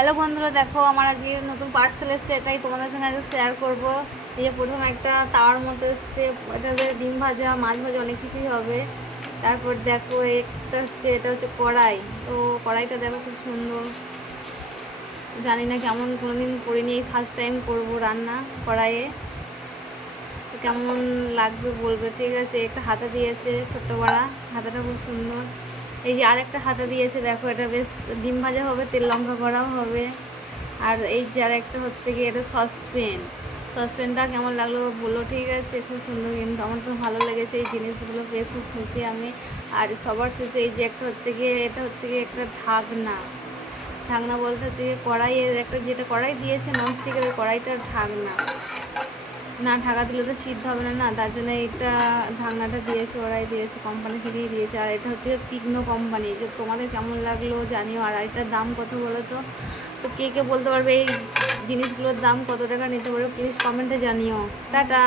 Hello বন্ধুরা, দেখো আমার আজকে নতুন পার্সেল এসছে, এটাই তোমাদের সঙ্গে আজকে শেয়ার করবো। এই যে প্রথম একটা তাওয়ার মতো এসছে, এটাতে ডিম ভাজা, মাছ ভাজা অনেক কিছুই হবে। তারপর দেখো এটা হচ্ছে কড়াই। তো কড়াইটা দেখো খুব সুন্দর, জানি না কেমন, কোনোদিন করিনি, এই ফার্স্ট টাইম করবো রান্না কড়াইয়ে। তো কেমন লাগবে বলবে, ঠিক আছে। একটা হাতা দিয়েছে ছোট্ট বড়া, হাতাটা খুব সুন্দর। এই যে আরেকটা হাতা দিয়েছে, দেখো এটা বেশ ডিম ভাজা হবে, তেল লঙ্কা করাও হবে। আর এই যে আরেকটা হচ্ছে কি, এটা সসপ্যানটা কেমন লাগলো বলো, ঠিক আছে। খুব সুন্দর, কিন্তু আমার তো ভালো লেগেছে এই জিনিসগুলো পেয়ে, খুব খুশি আমি। আর সবার শেষে এই যে একটা হচ্ছে গিয়ে, এটা হচ্ছে গিয়ে একটা ঢাকনা। ঢাকনা বলতে হচ্ছে গিয়ে কড়াইয়ের একটা, যেটা কড়াই দিয়েছে ননস্টিকের, ওই কড়াইটার ঢাকনা। না ঢাকা দিলে তো সিদ্ধ হবে না, তার জন্য এইটা ঢাকনাটা দিয়েছে, ওরাই দিয়েছে, কোম্পানি থেকেই দিয়েছে। আর এটা হচ্ছে তীক্ষ্ণ কোম্পানি। যে তোমাদের কেমন লাগলো জানিও। আর এটার দাম কত বলো তো? তো কে কে বলতে পারবে এই জিনিসগুলোর দাম কত টাকা নিতে পারবে, প্লিজ কমেন্টে জানিও। টাটা।